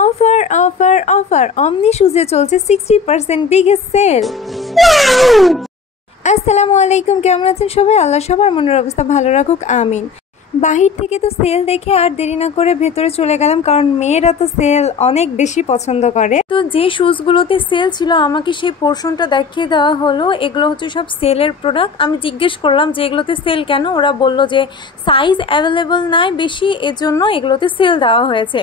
Offer offer offer অমনি শুজে চলছে 60% biggest sale. আসসালামু আলাইকুম, কেমন আছেন সবাই? আল্লাহ সবার মনের অবস্থা ভালো রাখুক, আমিন। বাহির থেকে তো সেল দেখে আর দেরি না করে ভেতরে চলে গেলাম, কারণ মেয়েরা তো সেল অনেক বেশি পছন্দ করে। তো যে শুজগুলোতে সেল ছিল আমাকে সেই পোর্শনটা দেখিয়ে দেওয়া হলো। এগুলো হচ্ছে সব সেলের প্রোডাক্ট। আমি জিজ্ঞেস করলাম যে এগুলোতে সেল কেন। ওরা বলল যে সাইজ অ্যাভেলেবল নাই বেশি, এজন্য এগুলোতে সেল দেওয়া হয়েছে।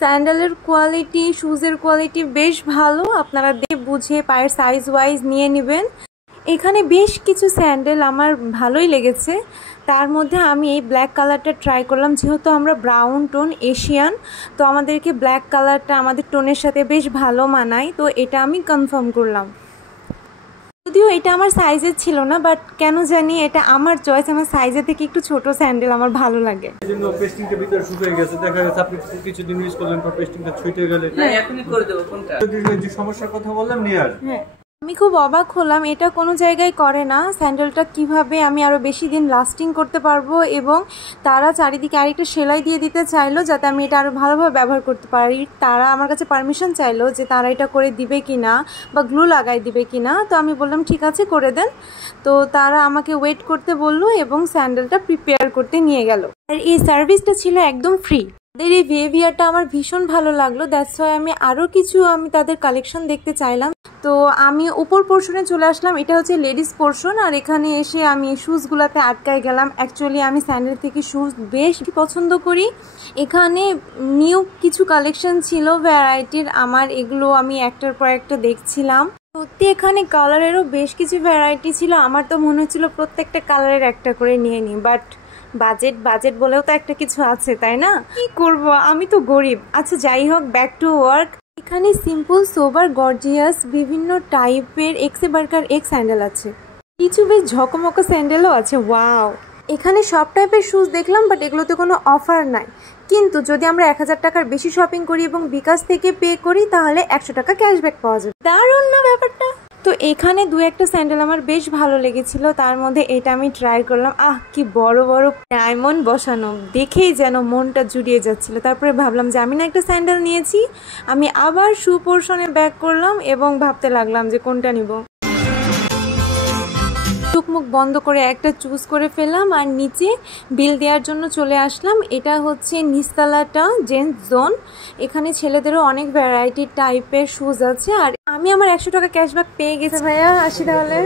স্যান্ডেলের কোয়ালিটি, শুজের কোয়ালিটি বেশ ভালো, আপনারা দেখে বুঝে পায়ের সাইজ ওয়াইজ নিয়ে নেবেন। এখানে বেশ কিছু স্যান্ডেল আমার ভালোই লেগেছে। তার মধ্যে আমি এই ব্ল্যাক কালারটা ট্রাই করলাম, যেহেতু আমরা ব্রাউন টোন এশিয়ান, তো আমাদেরকে ব্ল্যাক কালারটা আমাদের টোনের সাথে বেশ ভালো মানায়, তো এটা আমি কনফার্ম করলাম। যদিও এটা আমার সাইজের ছিল না, বাট কেন জানি এটা আমার চয়েস, আমার সাইজের থেকে একটু ছোট স্যান্ডেল আমার ভালো লাগে। এজন্য পেস্টিংটা ভিতরে শুকিয়ে গেছে, দেখা যাচ্ছে আপনি কিছুদিন ইউজ করলেন পর পেস্টিংটা ছুটে গেলে। না এখনই করে দেব। কোনটা যে সমস্যার কথা বললাম নিয়ার, হ্যাঁ আমি খুব অবাক হলাম, এটা কোনো জায়গায় করে না। স্যান্ডেলটা কিভাবে আমি আরও বেশি দিন লাস্টিং করতে পারবো, এবং তারা চারিদিকে আরেকটা সেলাই দিয়ে দিতে চাইলো যাতে আমি এটা আরও ভালোভাবে ব্যবহার করতে পারি। তারা আমার কাছে পারমিশন চাইলো যে তারা এটা করে দিবে কি না বা গ্লু লাগাই দিবে কি না। তো আমি বললাম ঠিক আছে করে দেন। তো তারা আমাকে ওয়েট করতে বললো এবং স্যান্ডেলটা প্রিপেয়ার করতে নিয়ে গেল। আর এই সার্ভিসটা ছিল একদম ফ্রি। তাদের এই বিহেভিয়ারটা আমার ভীষণ ভালো লাগলো, দ্যাটস ওয়াই আমি আরও কিছু তাদের কালেকশন দেখতে চাইলাম। তো আমি উপর পোর্শনে চলে আসলাম, এটা হচ্ছে লেডিস পোর্শন। আর এখানে এসে আমি শুজগুলোতে আটকায় গেলাম। অ্যাকচুয়ালি আমি স্যান্ডেল থেকে শুজ বেশ পছন্দ করি। এখানে নিউ কিছু কালেকশন ছিল ভ্যারাইটির, আমার এগুলো আমি একটার পর একটা দেখছিলাম। সত্যি এখানে কালারেরও বেশ কিছু ভ্যারাইটি ছিল। আমার তো মনে হচ্ছিল প্রত্যেকটা কালারের একটা করে নিয়ে নিই, বাট বাজেট বলেও তো একটা কিছু আছে, তাই না? কি করব, আমি তো গরিব। আচ্ছা যাই হোক, ব্যাক টু ওয়ার্ক। এখানে সিম্পল, সোবার, গর্জিয়াস বিভিন্ন টাইপের এক্সে বার্কার এক্স স্যান্ডেল আছে, কিছু বেশ ঝকমকো স্যান্ডেলও আছে। ওয়াও, এখানে সব টাইপের শুজ দেখলাম, বাট এগুলোতে কোনো অফার নাই। কিন্তু যদি আমরা 1000 টাকার বেশি শপিং করি এবং বিকাশ থেকে পে করি, তাহলে 100 টাকা ক্যাশব্যাক পাওয়া যাবে। দারুণ না ব্যাপারটা? তো এখানে দু একটা স্যান্ডেল আমার বেশ ভালো লেগেছিল, তার মধ্যে এটা আমি ট্রাই করলাম। কি বড় বড় ডায়মন্ড বসানো, দেখেই যেন মনটা জুড়িয়ে যাচ্ছিল। তারপরে ভাবলাম যে আমি না একটা স্যান্ডেল নিয়েছি, আমি আবার শু পোর্শনে ব্যাক করলাম এবং ভাবতে লাগলাম যে কোনটা নিব। চোখ মুখ বন্ধ করে একটা চুজ করে ফেললাম আর নিচে বিল দেওয়ার জন্য চলে আসলাম। এটা হচ্ছে নিচতলাটা জেন্টস জোন। এখানে ছেলেদেরও অনেক ভ্যারাইটি টাইপের শুজ আছে। আর আমি আমার 100 টাকা ক্যাশব্যাক পেয়ে গেছি। ভাইয়া আসি তাহলে,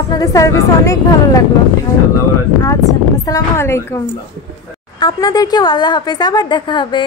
আপনাদের সার্ভিস অনেক ভালো লাগলো। আচ্ছা, আসসালামু আলাইকুম। আপনাদেরকেও আল্লাহ হাফেজ, আবার দেখা হবে।